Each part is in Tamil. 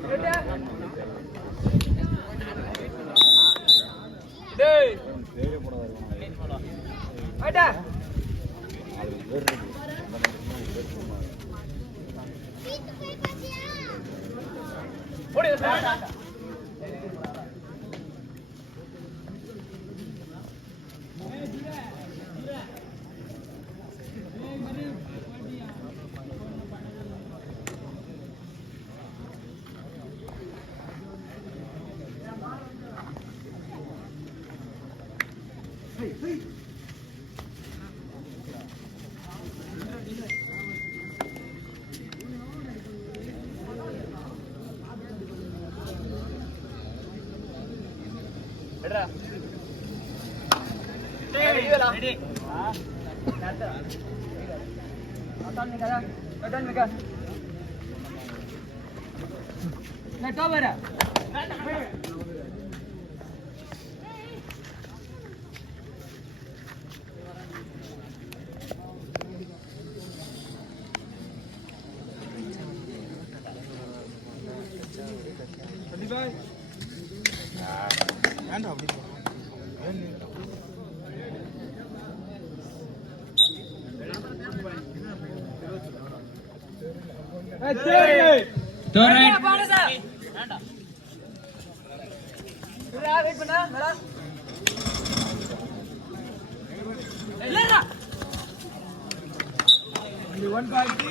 Yaudah. Let go, brother. One பாய்க்கு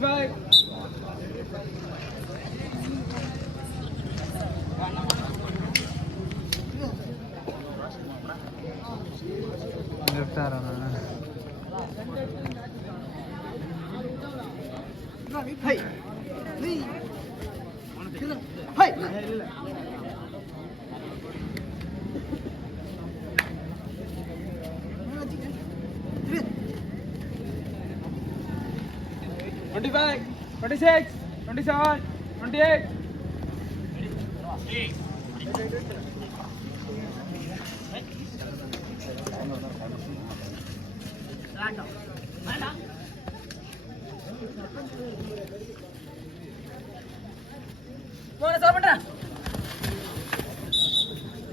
Twenty six twenty seven twenty eight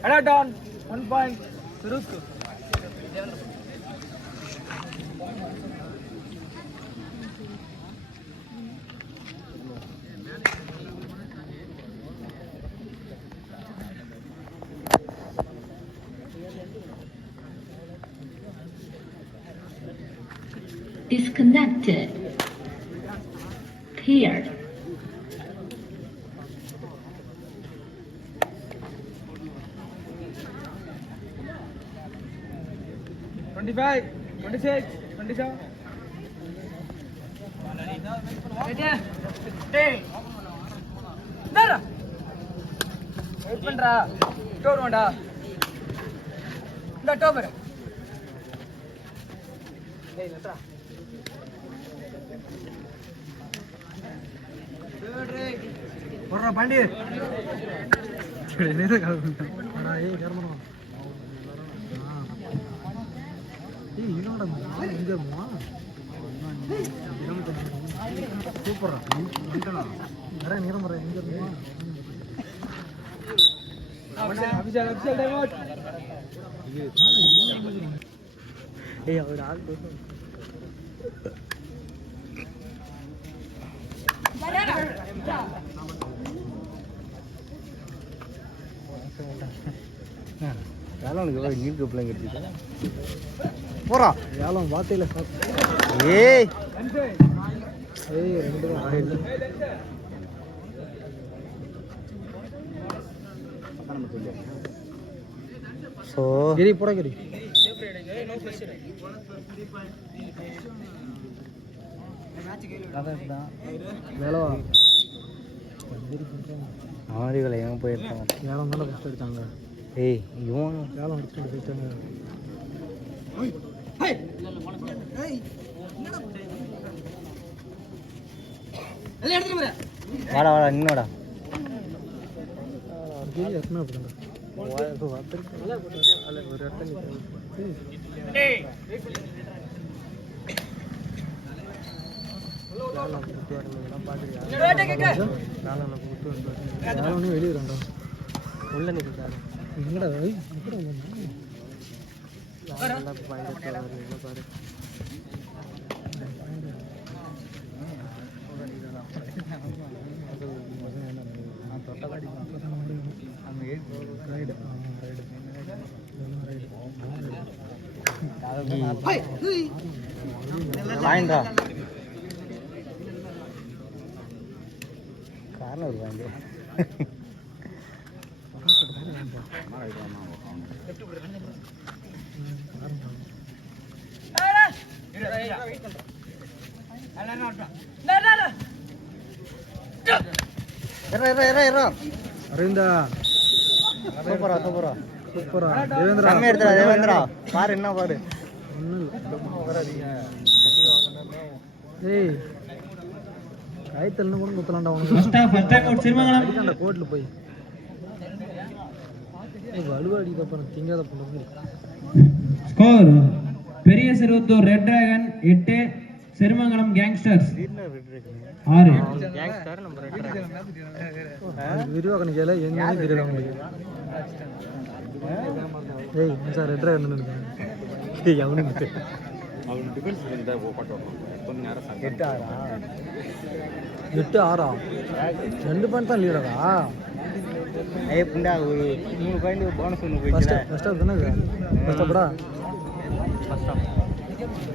அடா டான் ஒன் பாயிண்ட் சுருக்கு disconnected. Paired. Twenty five twenty six twenty seven wait பண்றா டோர் வேண்டா இந்த டோபர் டேய் லட்ரா போடுறா பாண்டி அபிஷேக் அபிஷேக் டைம் அவுட் ஏய் அவர் ஆள். வேளானுக்கு போய் நீர் கப்பலாம் கிடைச்சிது போறா வேளாண் வார்த்தையில் சாப்பிட்டு ஏய் ஏய் ரெண்டு கிரி போட கிரி ஆதிகளை எங்கே போயிருக்காங்க வேலம் தானே ஃபஸ்ட் எடுத்தாங்க ஏய் இவன் வேலம் எடுத்துட்டு போயிட்டாங்க வாடா வாடா நின்னோடா வெளியிடா ഒന്നും വെളി വരണ്ടോ ഉള്ളിൽ നിൽക്കാം നിങ്ങളുടെ തൊട്ടപ്പടി ஒரு வாங்கி. அரவிந்தா. சூப்பரா சூப்பரா. சூப்பரா. தேவேந்திரா. கம்மி எடுத்துடா தேவேந்திரா. பாரு என்ன பாரு. ஏய். காய்த்தல்னு கூட குத்தலாம்டா உனக்கு அடிக்காண்டா கோர்ட்டில் போய் ஏய் வலுவா அடிக்கப்புறம் திங்காத பொண்ணு ஸ்கோர் பெரிய சிறுவத்தூர் ரெட் டிராகன் எட்டு செருமங்கலம் கேங்ஸ்டர்ஸ் ஆறு. விரிவாக்கம் கேள என்னன்னே தெரியல உங்களுக்கு ஏய் சார் ரெட்ரா என்ன ஏய் அவனுக்கு எட்டு ஆறா? எட்டு ஆறா? ரெண்டு பாயிண்ட் தான் லீடரா ஏய் புண்டா ஒரு மூணு பாயிண்ட் போனஸ் ஒன்று போயிடுச்சு ஃபர்ஸ்ட் ஆஃப் தானே ஃபர்ஸ்ட் ஆஃப்டா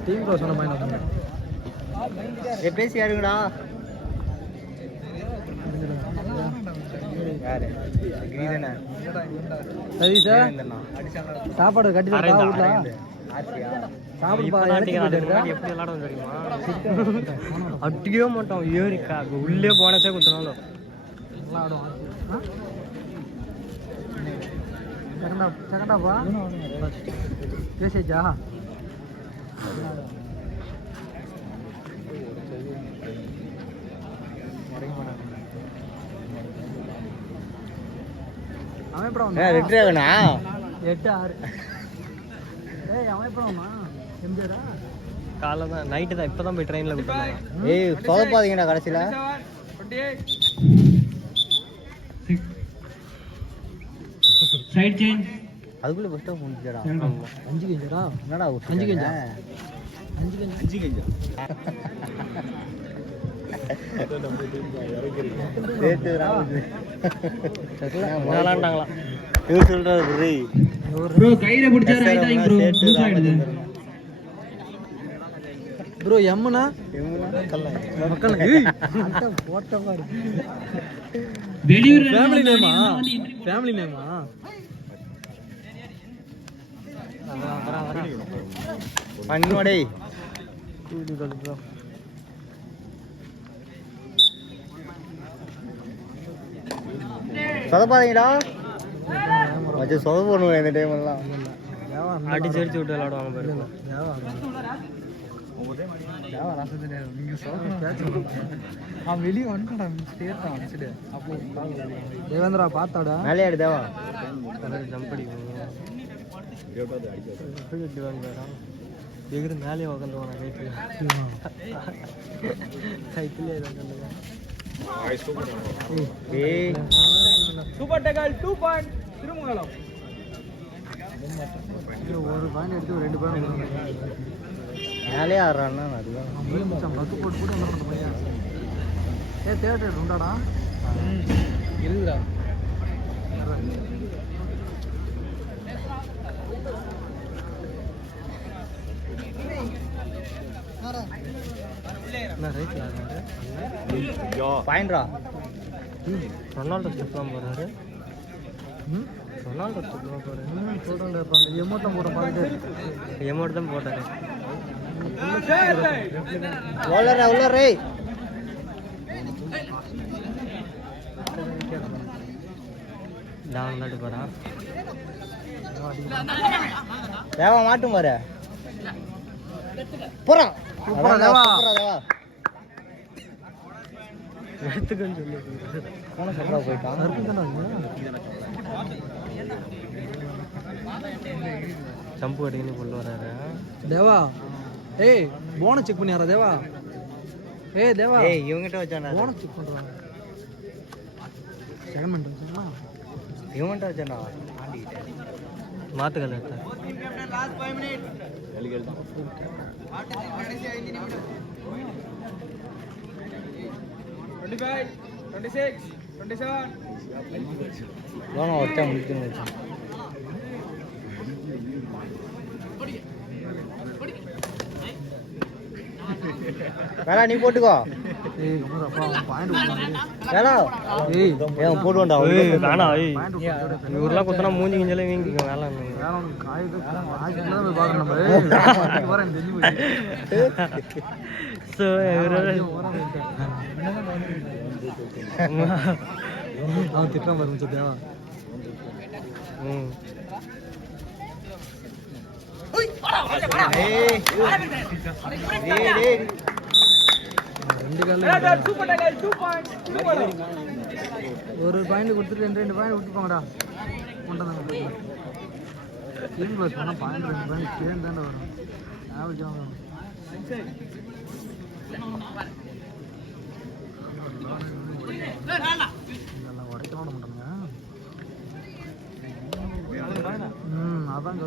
டீம் க்ளோஸ் சொன்ன பாயிண்ட் வந்து ஏ பேசி யாருங்கடா? சரி சார் சாப்பாடு கட்டி எப்படி விளாடும் தெரியுமா? அட்டிக்கவே மாட்டோம் ஏறிக்கா. உள்ளே போனஸே செகண்டா செகண்டாப்பா பேசிச்சா அவன் எப்படா வந்தான்? ரெட் டிராகனா எட்டு ஆறு. ஏய் அவன் காலைல தான் நைட்டு தான் இப்போ தான் போய் ட்ரெயினில் கொடுத்தாங்க ஏய் சொதப்பாதீங்கடா கடைசியில். சைட் சேஞ்ச் அதுக்குள்ளே ஆஃப் முடிஞ்சடா அஞ்சு கஞ்சடா? என்னடா அஞ்சு கஞ்சா? அஞ்சு கஞ்சா. அஞ்சு கஞ்சா. ப்ரோ கையில பிடிச்சா ரைட் ஆகி ப்ரோ எம்முனா? ஃபேமிலி நேமா ஃபேமிலி நேமா பண்ணோடே சொதப்பாதீங்கடா. வச்சு சொத பண்ணுவேன் இந்த டைம் எல்லாம். அடிச்சு அடிச்சு விட்டு விளாடுவாங்க பாருங்க அவன் வெளியே வந்துட்டான் சேர்த்தான் வச்சுட்டு அப்போ தேவேந்திரா பார்த்தாடா? மேலே ஆடு தேவா. ஜம்ப் எகிரு மேலே உட்காந்துவானா கைட்டு கைட்டிலே ஏய். Super tackle two point Thirumangalam ஒரு பாயிண்ட் எடுத்து ஒரு ரெண்டு பாயிண்ட் மேலே ஆடுறான்னா அதுதான் பத்து போட்டு போட்டு வந்துடும் பையன் ஏ தேட்டர் உண்டாடா இருக்குடா பாயிண்ட்ரா ரொனால்டோ ஸ்டெப்லாம் போறாரு ம். எமௌண்ட் தான் போட்டாரு உள்ளரே உள்ளரே நான் விளையாட்டு போகிறான் தேவா மாட்டும் பாரு போறான் தேவா. எடுத்துக்கன்னு சொல்லி போயிட்டான் சம்பு கட்டிங்கன்னு கொண்டு வராரு. தேவா ஏய் போனஸ் செக் பண்ணியாரா தேவா? ஏய் தேவா ஏய் இவங்கிட்ட வச்சானா? போனஸ் செக் பண்ணுறான் செகண்ட் வச்சுங்களா இவன்கிட்ட வச்சானா? மாத்துக்கல எடுத்தா twenty five twenty six twenty seven லோனை வச்சா வேணா நீ போட்டுக்கோ. வேணா. ஏய் ஏன் வேணாம் ஏய். இவரெல்லாம் குத்தனா மூஞ்சி கிஞ்சலே வீங்கிக்கும். வேலை ஸோ அவன் திட்டம் வரும் ம். காலில் super tackle two point two point ஒரு பாயிண்ட் கொடுத்துட்டு ரெண்டு ரெண்டு பாயிண்ட் கொண்டாந்தாங்க டீம் க்ளோஸ் பண்ணால் பாயிண்ட் ரெண்டு பாயிண்ட் சேர்ந்து தானே வரும். ஆவரேஜ் வரும். இதெல்லாம் உடைக்க விட மாட்டாங்க ம் அதான்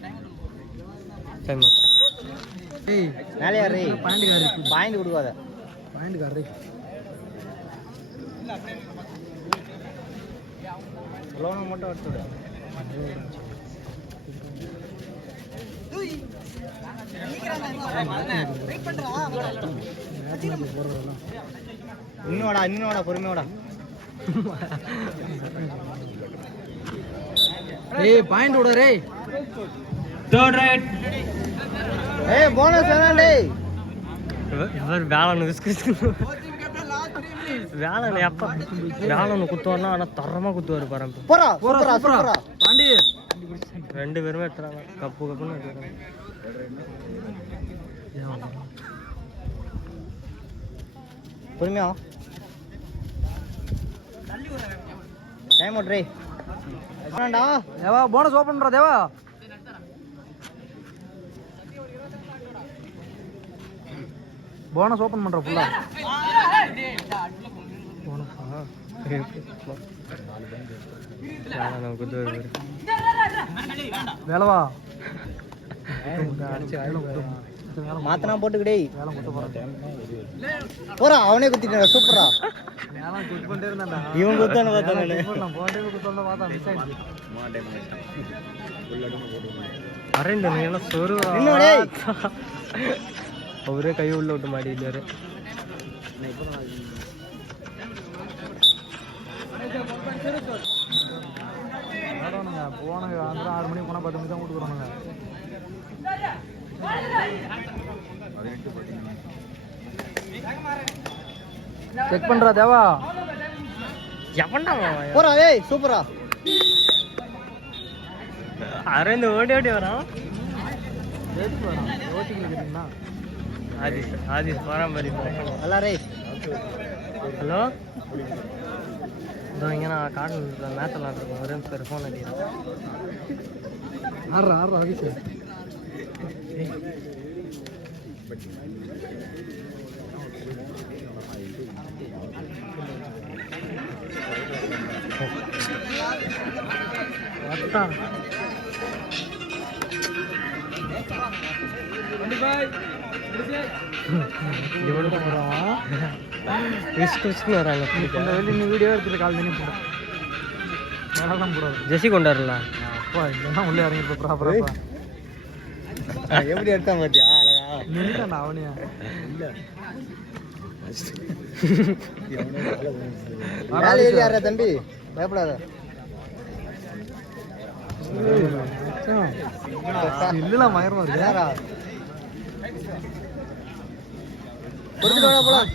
டைம் ஏய் மேலே யாரு பாயிண்ட் காரி பாயிண்ட் கொடுக்காத. பாயிண்ட் காரி லோனை மட்டும் எடுத்து போகிறதெல்லாம் இன்னோடா இன்னோடா பொறுமையோடா. ஏய் பாயிண்ட் விட தேர்ட் ரைட் ஏய் போனஸ் வேணாண்டே இவர் வேளாண் விஸ்கு வேளாண் எப்போ வேளாண் குத்துவார்னா ஆனால் தரமாக குத்துவார் பாரு போறா சூப்பரா சூப்பரா பாண்டி. ரெண்டு பேருமே எடுத்துறாங்க. கப்பு கப்புன்னு எடுத்துறாங்க. பொறுமையா டைம் அவுட் ரே வேணாண்டா தேவா போனஸ் ஓபன் பண்றா தேவா. போனஸ் ஓபன் பண்றா ஃபுல்லா வேளாண் குத்துவார் பாரு வேலவா மாத்தனா போட்டுக்கிடே போறா அவனே குத்திட்டான் சூப்பரா இவன் குத்தானு பார்த்தா எல்லாம் சொருவா. அவரே கை உள்ள விட்டு மாடிட்டாரு வேறவனுங்க போனங்க அந்த ஆறு மணிக்கு போனால் பத்து மணிக்கு தான் வீட்டுக்கு வருவானுங்க செக் பண்றா தேவா. எவன்டா? போறா ஏய் சூப்பரா. அரேந்து ஓடி ஓடி வரான். எதுக்கு வரான் ஆதிஷ் ஆதிஷ் பராமரி எல்லாரே ஹலோ? இதோ இங்கே நான் கார்டன் மேட்ச் விளாட்ருக்கோம் ஒரே பேர் ஃபோன் அடிக்கிறேன் ஆடுறா ஆடுறா ஆதிஷ் அத்தான் வராங்க இந்த நீ வீடியோ எடுத்துட்டு கால் பண்ணி போடும் மேலாம் போடாது ஜெசி கொண்டாடுல அப்பா இதெல்லாம் உள்ளே இறங்கிருப்ப ப்ராப்பரா எப்படி எடுத்தான் பாத்தியா அழகா நின்றுட்டான்டா அவனையா யாரா தம்பி. பயப்படாத. இல்லைண்ணா மயரமா இருக்கு போலாம்.